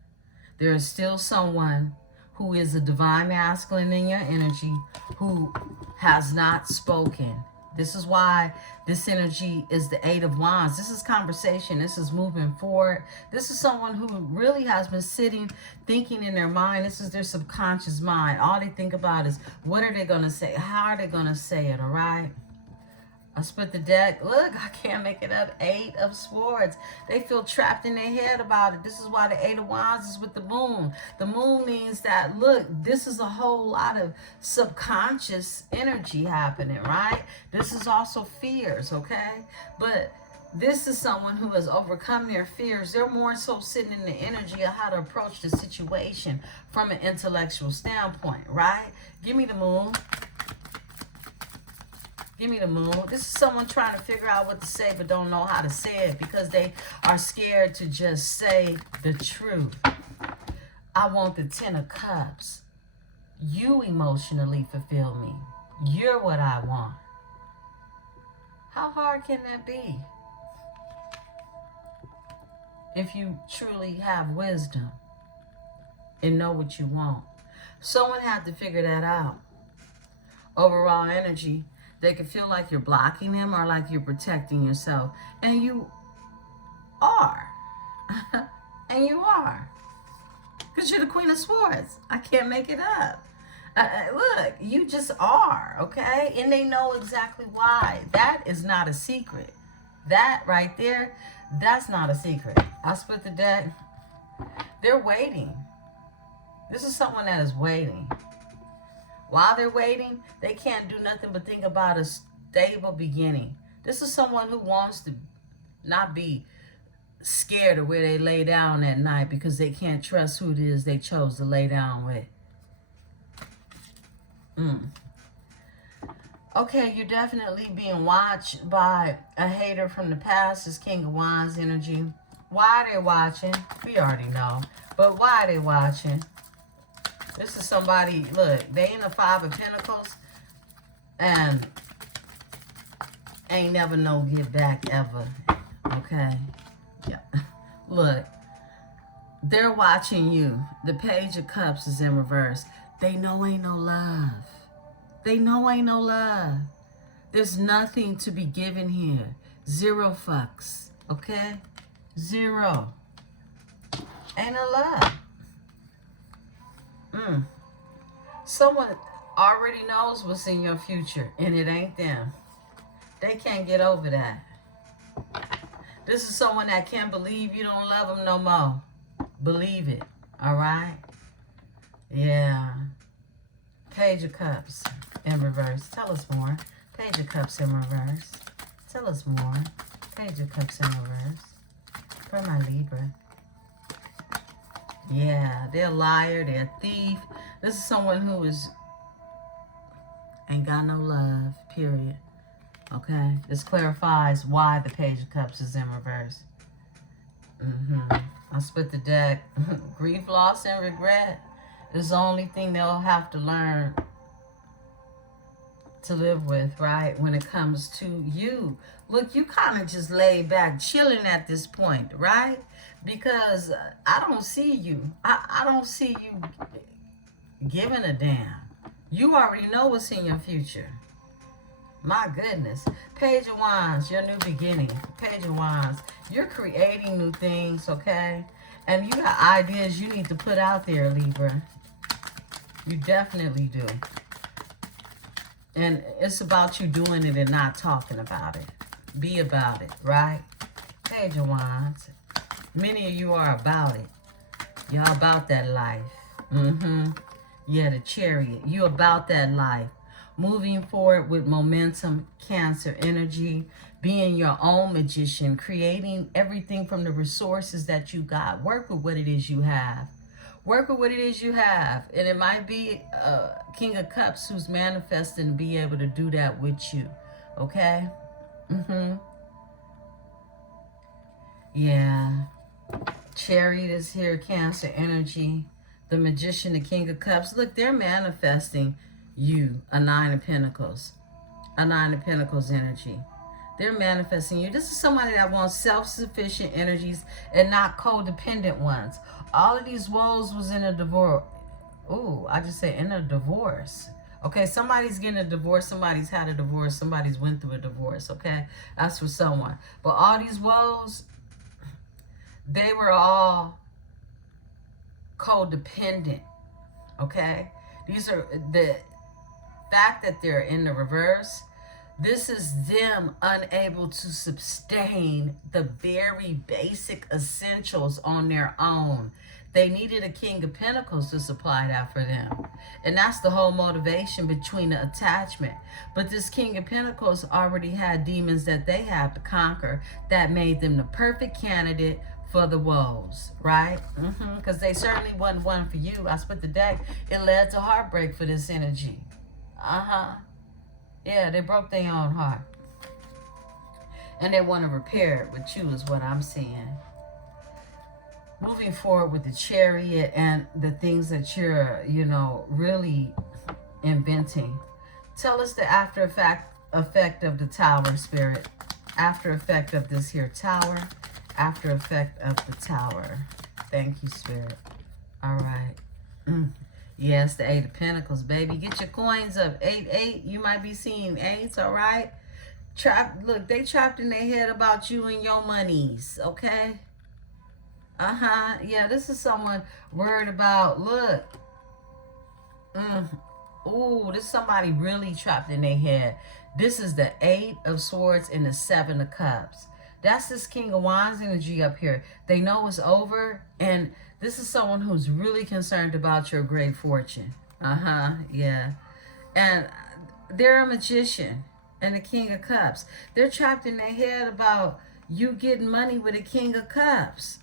There is still someone who is a divine masculine in your energy who has not spoken. This is why this energy is the 8 of Wands. This is conversation. This is moving forward. This is someone who really has been sitting, thinking in their mind. This is their subconscious mind. All they think about is, what are they going to say? How are they going to say it, all right? I split the deck. Look, I can't make it up. 8 of Swords. They feel trapped in their head about it. This is why the 8 of Wands is with the moon. The moon means that, look, this is a whole lot of subconscious energy happening, right? This is also fears, okay? But this is someone who has overcome their fears. They're more so sitting in the energy of how to approach the situation from an intellectual standpoint, right? Give me the moon. Give me the moon. This is someone trying to figure out what to say but don't know how to say it because they are scared to just say the truth. I want the 10 of Cups. You emotionally fulfill me. You're what I want. How hard can that be? If you truly have wisdom and know what you want. Someone had to figure that out. Overall energy. They can feel like you're blocking them or like you're protecting yourself. And you are. And you are. Because you're the Queen of Swords. I can't make it up. Look, you just are, okay? And they know exactly why. That is not a secret. That right there, that's not a secret. I split the deck. They're waiting. This is someone that is waiting. While they're waiting, they can't do nothing but think about a stable beginning. This is someone who wants to not be scared of where they lay down at night because they can't trust who it is they chose to lay down with. Okay, you're definitely being watched by a hater from the past. This King of Wands energy. Why are they watching? We already know. But why are they watching? This is somebody, look, they in the 5 of Pentacles and ain't never no get back ever, okay? Yeah. Look, they're watching you. The Page of Cups is in reverse. They know ain't no love. They know ain't no love. There's nothing to be given here. 0 fucks, okay? 0. Ain't no love. Someone already knows what's in your future, and it ain't them. They can't get over that. This is someone that can't believe you don't love them no more. Believe it, all right? Yeah. Page of Cups in reverse. Tell us more. Page of Cups in reverse. Tell us more. Page of Cups in reverse. For my Libra. Yeah, they're a liar, they're a thief. This is someone who ain't got no love, period. Okay, this clarifies why the Page of Cups is in reverse. I split the deck. Grief, loss, and regret is the only thing they'll have to learn to live with, right? When it comes to you. Look, you kind of just laid back, chilling at this point, right? Because I don't see you. I don't see you giving a damn. You already know what's in your future. My goodness. Page of Wands, your new beginning. Page of Wands. You're creating new things, okay? And you got ideas you need to put out there, Libra. You definitely do. And it's about you doing it and not talking about it. Be about it, right? Page of Wands. Many of you are about it. Y'all about that life. Yeah, the Chariot. You about that life. Moving forward with momentum, Cancer energy. Being your own magician. Creating everything from the resources that you got. Work with what it is you have. Work with what it is you have. And it might be King of Cups who's manifesting to be able to do that with you. Okay? Yeah. Chariot is here, Cancer energy. The Magician, the King of Cups. Look, they're manifesting you, a Nine of Pentacles. A Nine of Pentacles energy. They're manifesting you. This is somebody that wants self-sufficient energies and not codependent ones. All of these woes was in a divorce. Ooh, I just say in a divorce. Okay, somebody's getting a divorce. Somebody's had a divorce. Somebody's went through a divorce, okay? That's for someone. But all these woes, they were all codependent, okay? These are the fact that they're in the reverse. This is them unable to sustain the very basic essentials on their own. They needed a King of Pentacles to supply that for them. And that's the whole motivation between the attachment. But this King of Pentacles already had demons that they had to conquer that made them the perfect candidate for the woes, right? Because they certainly wasn't one for you. I split the deck. It led to heartbreak for this energy. Yeah, they broke their own heart. And they want to repair it with you is what I'm seeing. Moving forward with the Chariot and the things that you're, really inventing. Tell us the after effect of the Tower, Spirit. After effect of this here Tower. After effect of the Tower. Thank you, Spirit. All right. Yes, the Eight of Pentacles, baby. Get your coins up. 8. You might be seeing 8s, all right? Look, they trapped in their head about you and your monies, okay? Yeah, this is someone worried about, look. Ooh, this is somebody really trapped in their head. This is the 8 of Swords and the 7 of Cups. That's this King of Wands energy up here. They know it's over, and this is someone who's really concerned about your great fortune. Yeah. And they're a magician and the King of Cups. They're trapped in their head about you getting money with a King of Cups.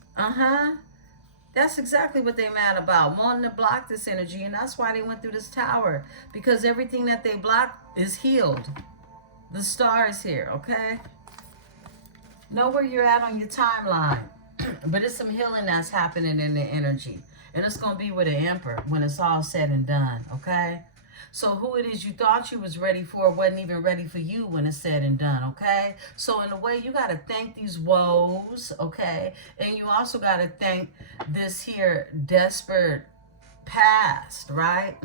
That's exactly what they're mad about, wanting to block this energy, and that's why they went through this Tower, because everything that they blocked is healed. The star is here, okay? Know where you're at on your timeline. But it's some healing that's happening in the energy. And it's going to be with the Emperor when it's all said and done, okay? So who it is you thought you was ready for wasn't even ready for you when it's said and done, okay? So in a way, you got to thank these woes, okay? And you also got to thank this here desperate past, right?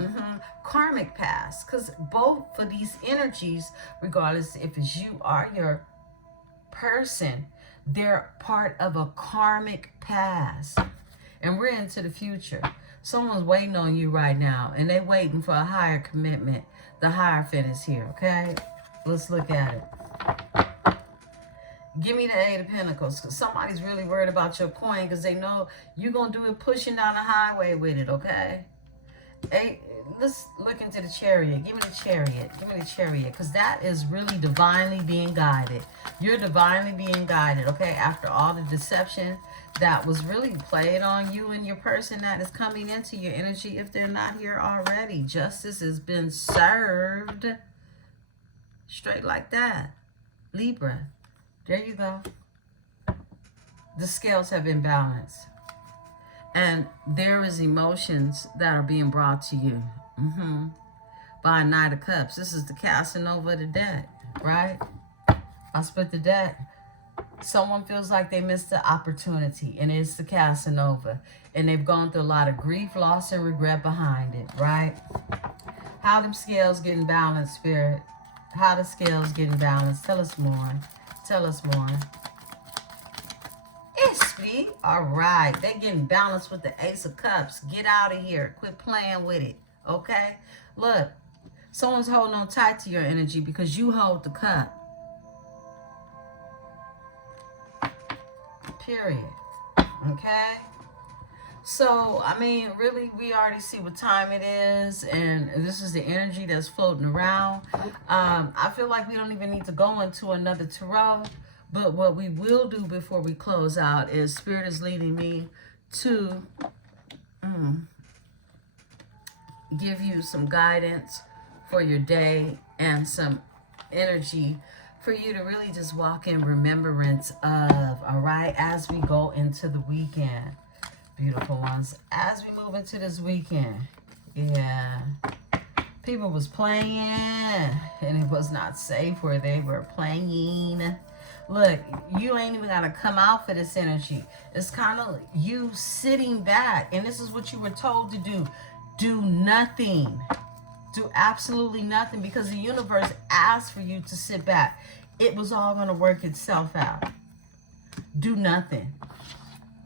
Karmic past. Because both of these energies, regardless if it's you or your person, they're part of a karmic past, and we're into the future. Someone's waiting on you right now, and they're waiting for a higher commitment. The Hierophant is here, okay? Let's look at it. Give me the 8 of Pentacles, because somebody's really worried about your coin, because they know you're going to do it pushing down the highway with it, okay? 8. Let's look into the Chariot. Give me the Chariot. Give me the Chariot. Because that is really divinely being guided. You're divinely being guided, okay? After all the deception that was really played on you and your person that is coming into your energy, if they're not here already. Justice has been served. Straight like that. Libra. There you go. The scales have been balanced. And there is emotions that are being brought to you by a Knight of Cups. This is the casting over the deck, right? I split the deck. Someone feels like they missed the opportunity, and it's the casting over. And they've gone through a lot of grief, loss, and regret behind it, right? How them scales getting balanced, Spirit? How the scales getting balanced? Tell us more. Tell us more. crispy. All right. They're getting balanced with the Ace of Cups. Get out of here. Quit playing with it. Okay? Look, someone's holding on tight to your energy because you hold the cup. Period. Okay? So, I mean, really, we already see what time it is, and this is the energy that's floating around. I feel like we don't even need to go into another tarot, but what we will do before we close out is Spirit is leading me to give you some guidance for your day and some energy for you to really just walk in remembrance of, all right, as we go into the weekend. Beautiful ones, as we move into this weekend, yeah, people was playing, and it was not safe where they were playing. Look, you ain't even gotta come out for this energy. It's kind of you sitting back, and this is what you were told to do. Do nothing. Do absolutely nothing, because the universe asked for you to sit back. It was all gonna work itself out. Do nothing.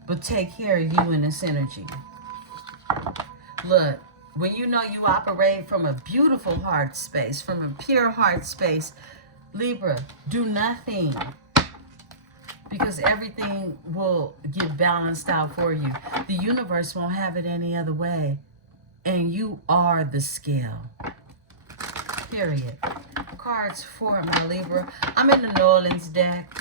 But take care of you in this energy. Look, when you know you operate from a beautiful heart space, from a pure heart space, Libra, do nothing. Because everything will get balanced out for you. The universe won't have it any other way. And you are the scale. Period. Cards for my Libra. I'm in the New Orleans deck.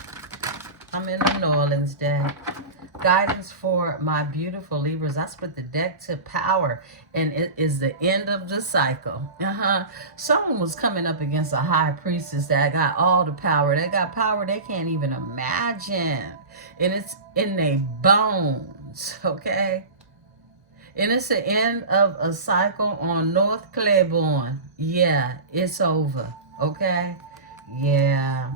Guidance for my beautiful Libras. I split the deck to power, and it is the end of the cycle. Someone was coming up against a high priestess that got all the power. They got power they can't even imagine, and it's in their bones. Okay, and it's the end of a cycle on North Claiborne. Yeah, it's over. Okay, yeah.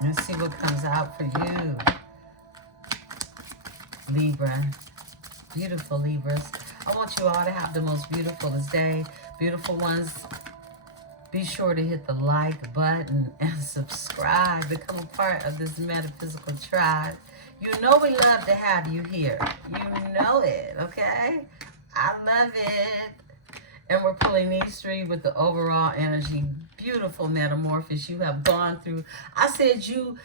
Let's see what comes out for you, Libra. Beautiful Libras. I want you all to have the most beautiful day. Beautiful ones, be sure to hit the like button and subscribe. Become a part of this metaphysical tribe. You know we love to have you here. You know it, okay? I love it. And we're pulling these three with the overall energy. Beautiful metamorphosis you have gone through. I said you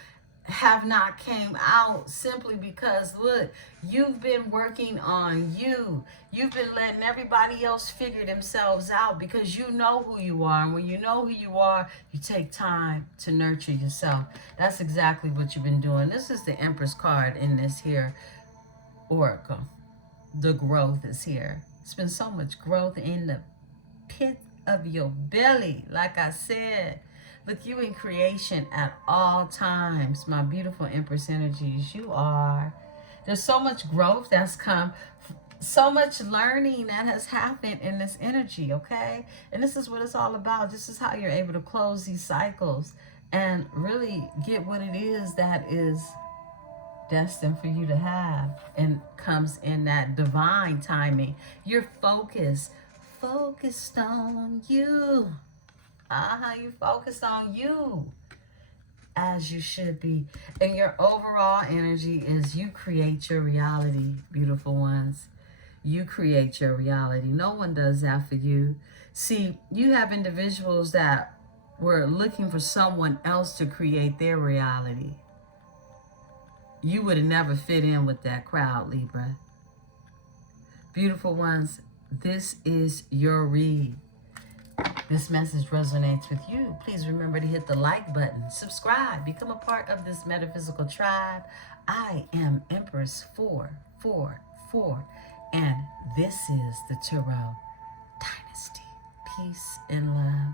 have not came out simply because, look, you've been working on you. You've been letting everybody else figure themselves out because you know who you are. And when you know who you are, you take time to nurture yourself. That's exactly what you've been doing. This is the Empress card in this here oracle. The growth is here. It's been so much growth in the pit of your belly, like I said. With you in creation at all times, my beautiful Empress energies, you are. There's so much growth that's come, so much learning that has happened in this energy, okay? And this is what it's all about. This is how you're able to close these cycles and really get what it is that is destined for you to have, and comes in that divine timing. You're focused on you. You focused on you, as you should be. And your overall energy is you create your reality, beautiful ones. You create your reality. No one does that for you. See, you have individuals that were looking for someone else to create their reality. You would have never fit in with that crowd, Libra. Beautiful ones, this is your read. This message resonates with you. Please remember to hit the like button, subscribe, become a part of this metaphysical tribe. I am Empress 444, and this is the Tarot Dynasty. Peace and love.